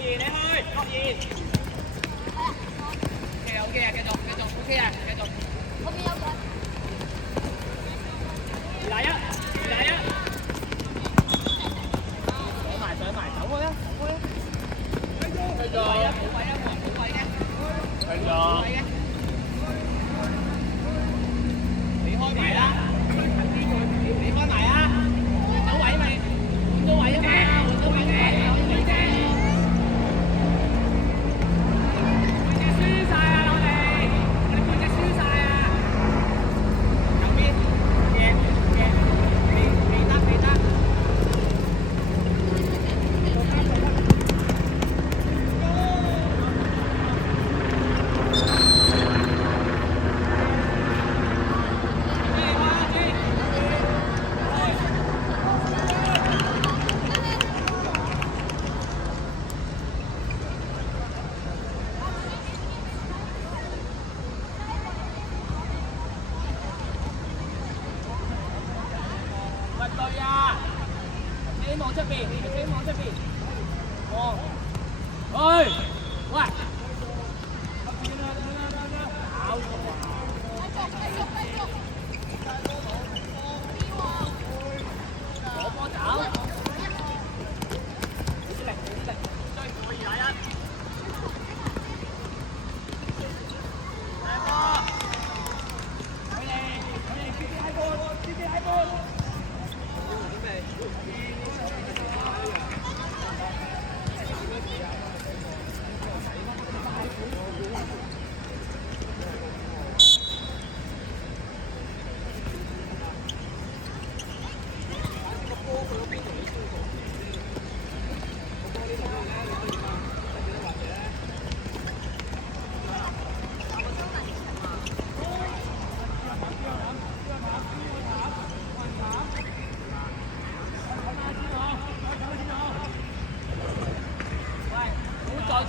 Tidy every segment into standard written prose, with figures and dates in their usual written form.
言你去，落言。OK 啊，繼續 OK 啊，繼續。嗰邊有個。2-1，上埋，走開啊！繼續。冇位嘅。繼續。你開埋啦，你開埋啊！換到位咪，換到位啊嘛，換到位咪。輸曬啊！我哋半隻輸曬啊！右邊，贏，未得。對啊！你望出邊，望。喂！搞錯啊！攞波走。啲力，追過2-1。大波！佢哋接住喺波。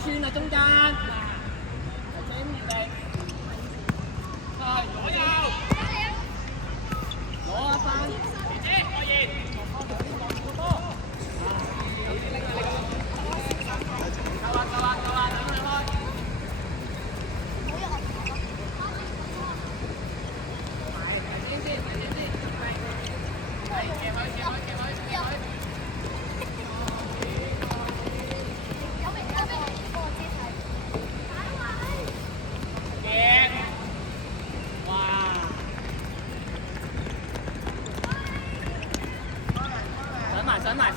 穿啊中間，整力，左右，攞翻，姐姐可以，夠啊，等佢開。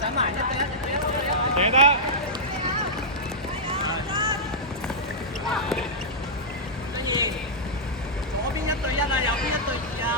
上埋1對1，贏得。左邊1對1啊，右邊1對2啊。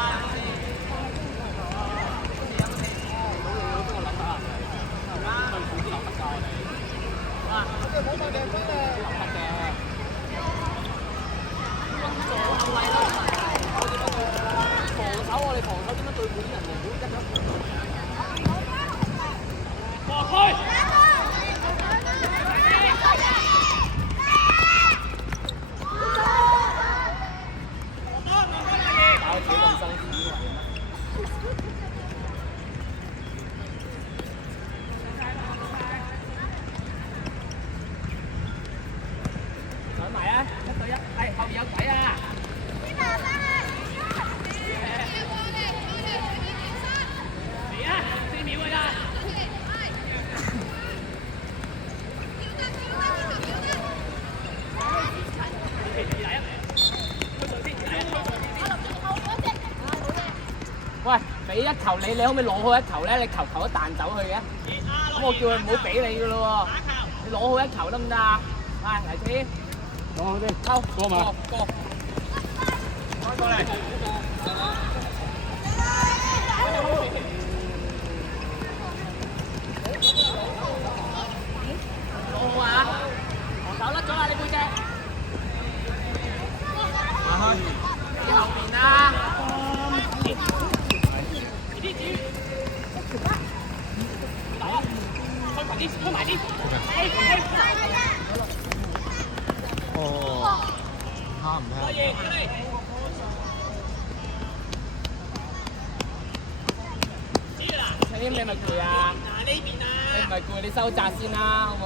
上埋啊！1對1，係後面有鬼啊！嚟啊！4秒㗎咋？喂，俾1球你，你可唔可以攞好1球咧？你球都彈走去嘅，咁我叫佢唔好俾你㗎咯喎。你攞好1球得唔得啊？嚟先，攞好啲，收過嘛？過，翻過嚟。攞好啊！防守甩咗啦，你背脊。埋去，喺後邊啦。開埋啲。哦，啱唔啱？你咪攰啊！你唔係攰，你收窄先啦，好冇？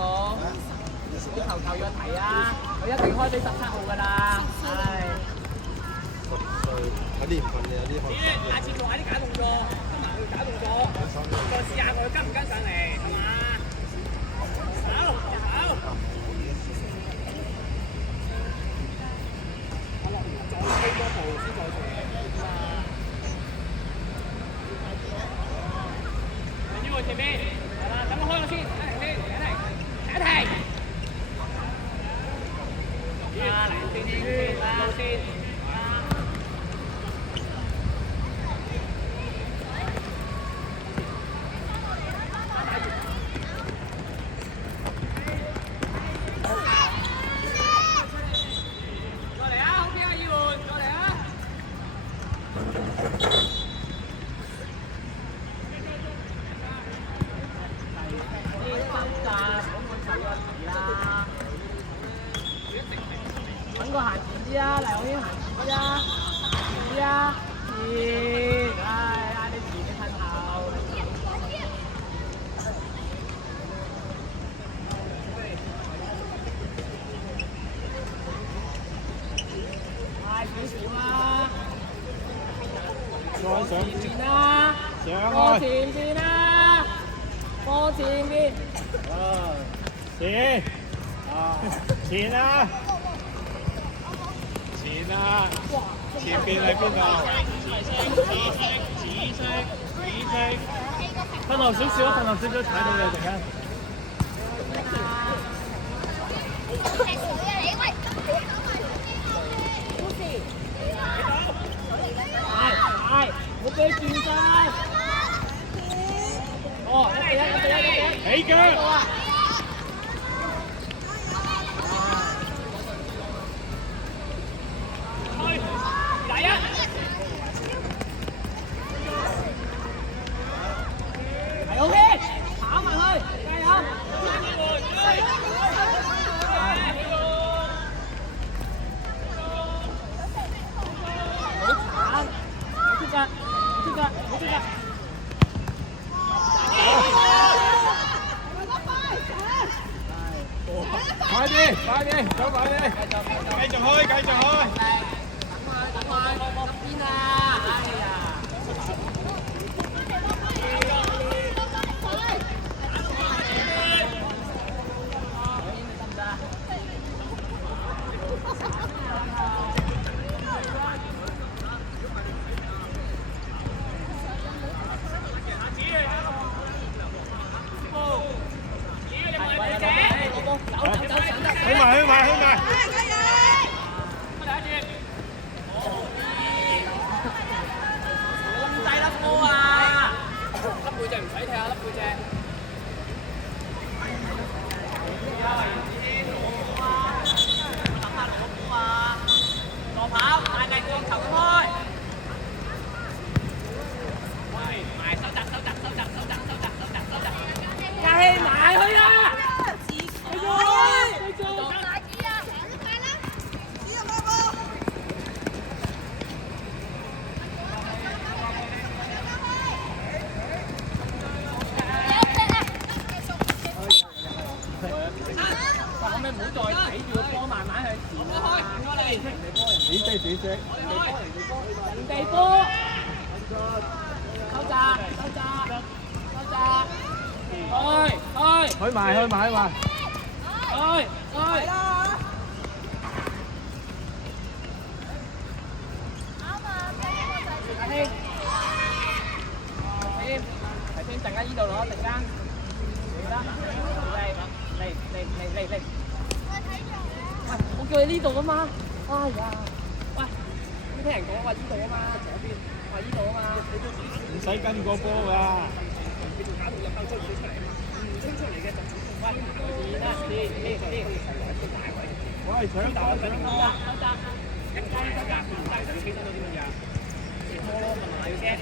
你球球要提啊！佢一定開俾17號㗎啦，唉。睇年份嘅有啲可能。下次做下啲假動作，跟埋佢假動作，再試下佢跟唔跟上嚟，係嘛？走，走。再飛多步先再做嘢嘛。呢個前面，係啦，等我開個先，停。啊，嚟先，路先。揾個行前啲啊，黎浩軒行前啲啊，前啲啊，前，唉，嗌你前你褪後。快少少啦，再上前邊啦，過前邊啦，過前邊。前前啊！前啊！前邊喺邊度？紫色，褪後少少，褪後少少，踩到你陣間。係，我俾轉身。哦，一起腳。快啲，走快啲，繼續開。等佢，側邊啊！哎呀！去埋！咁低粒波啊！粒背脊唔使踢啊，粒背脊。助跑，大力撞球開。埋收集。加氣埋去啊！可唔可以唔好再睇住個波慢慢向前啊？人哋波，收窄，去埋。提先陣間依度攞，陣間嚟啦，嚟。喂，我叫你呢度啊嘛，哎呀，喂，你聽人講話呢度啊嘛，左邊，話呢度啊嘛，唔使跟個波㗎。你做打到入兜出唔出嚟？唔出嚟嘅就喂，呢，喂，搶打，收窄，一間收窄，唔得就要犧牲到啲乜嘢？拖咯，同埋要 get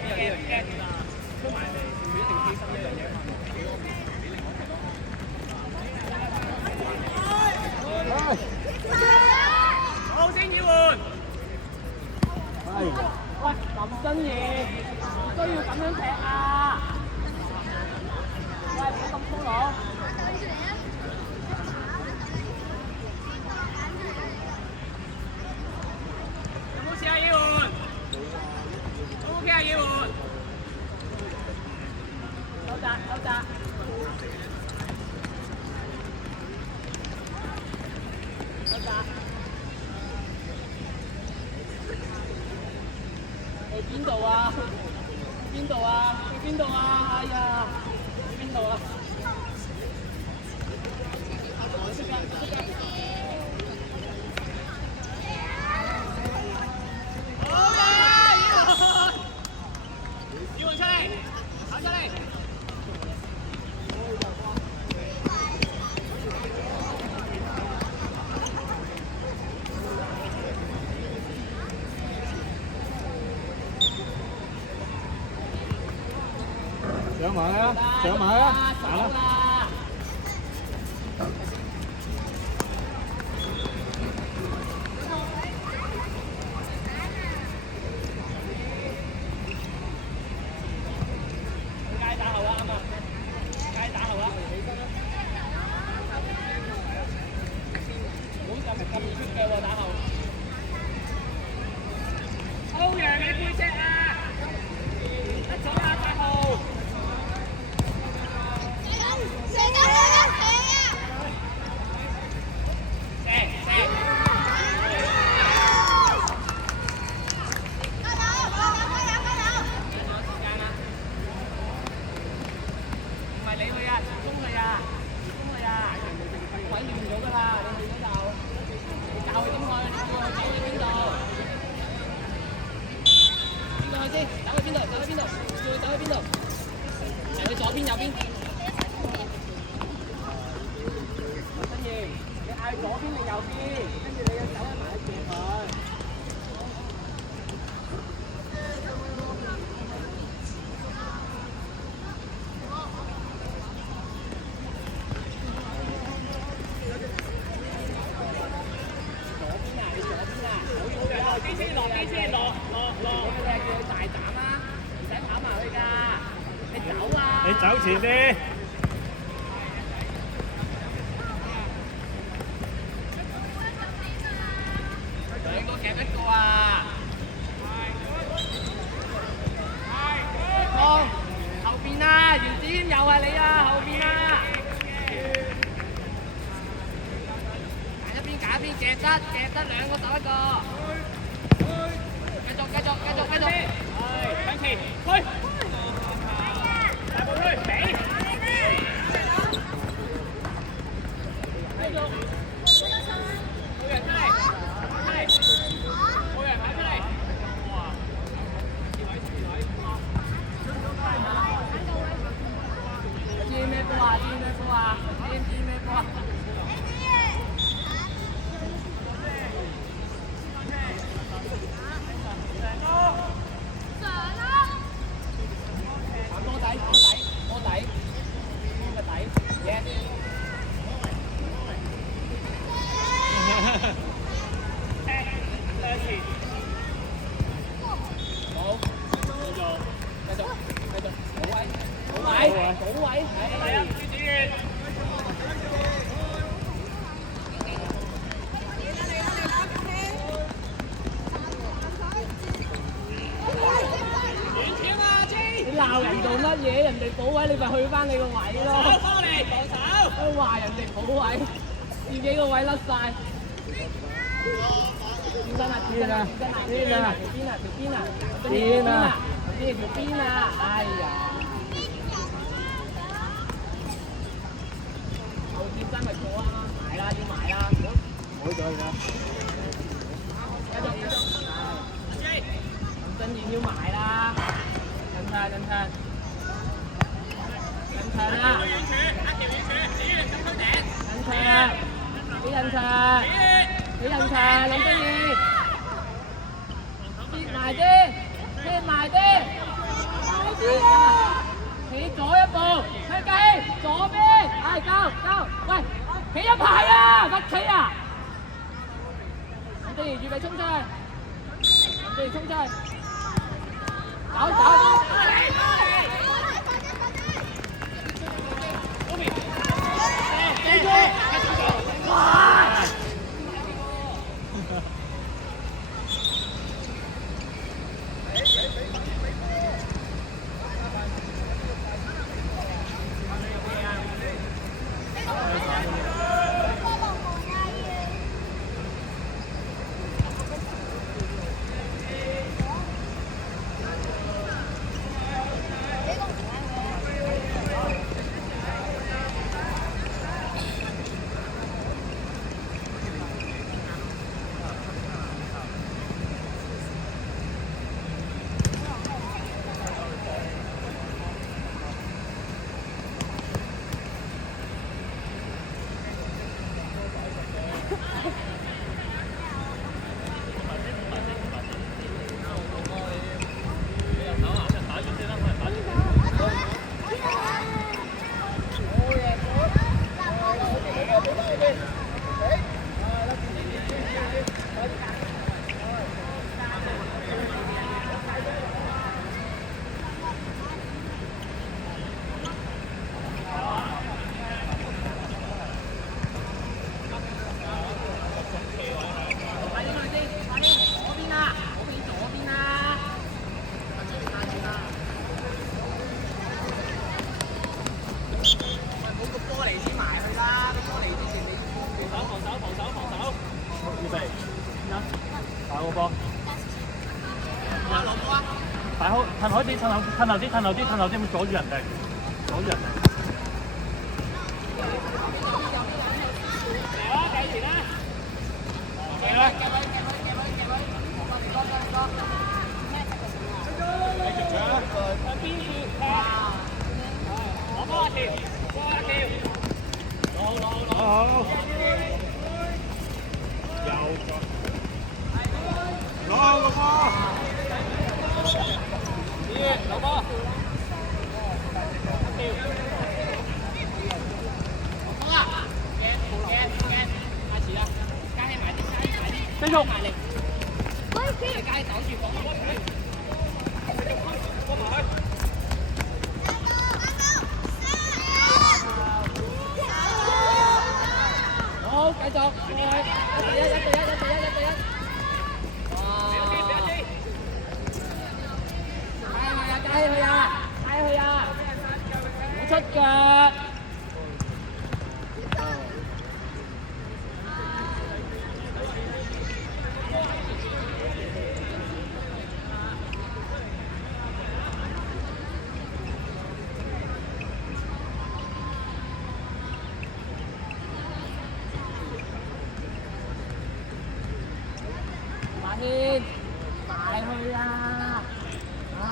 出埋嚟，唔一定犧牲一樣嘢嘛。好先要換。喂，林真義，唔需要咁樣踢啊！喂，唔好咁粗魯。度啊？去邊度啊？哎呀，去邊度啊？上埋啊！上埋啊！行啦！街打後啊，啱啊！街打後啊！唔好咁出嘅喎，打後。歐陽你背脊啊！得咗啦，8號。你走前啲。兩個夾一個啊！後邊啊，袁子謙又係你啊，後邊啊！揀一邊夾一邊夾得兩個手一個。繼續，向前推。大步推，俾。繼續。冇人出嚟，冇人跑出嚟。哇！知咩波啊？知咩波啊？知咩波啊？鬧人做乜嘢？人哋補位，你咪去翻你個位咯。手翻嚟，防守。都話人哋補位，自己個位甩晒。轉身啊！條邊啊！條邊啊！條邊啊！哎呀！後轉身咪過啊！埋啦，要埋啦！唔好再啦。繼續。林振賢要埋啦！近啦！近啦！俾人查，林振賢，貼埋啲，企左一步，去計左邊，夠，喂，企一排啊，不企啊！林振賢預備衝出去，走。預備，打個波。擺好，褪開啲，褪後啲，唔阻住人哋，阻住人哋。好。攞個波。攞波。好啦，開始啦，加起埋啲，繼續埋力，加起擋住講。好，繼續，1對1。加佢啊！唔好出腳。馬軒，埋去啊！唉。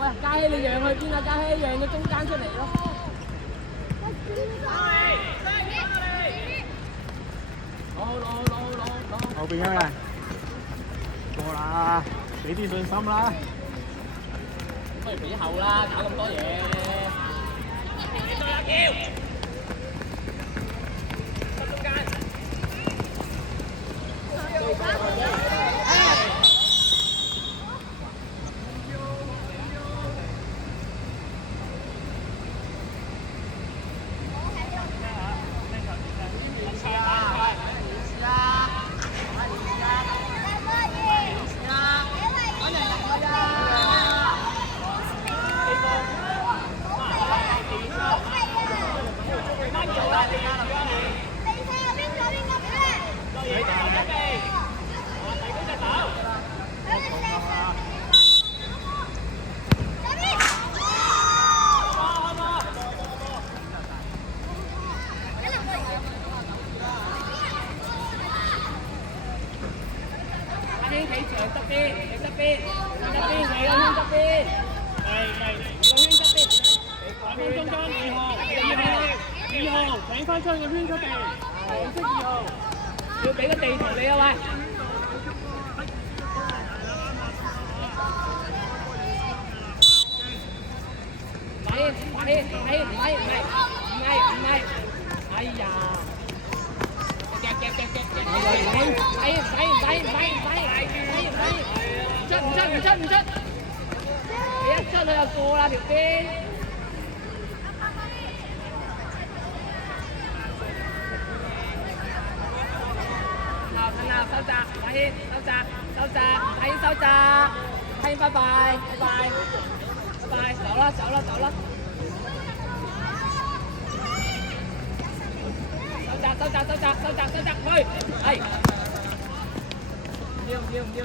喂，嘉熙你讓去邊啊？嘉熙讓咗中間出嚟咯。攞。後邊嘅，過啦，俾啲信心啦。不如俾後啦，搞咁多嘢。中間。請翻出去個圈出地，紅色2號，要俾個地圖你啊喂！唔係，哎呀！夾，唔出，你一出佢就過啦條邊。收窄，馬軒收窄，馬軒收窄，馬軒拜拜，走啦，收窄，去，係，唔要，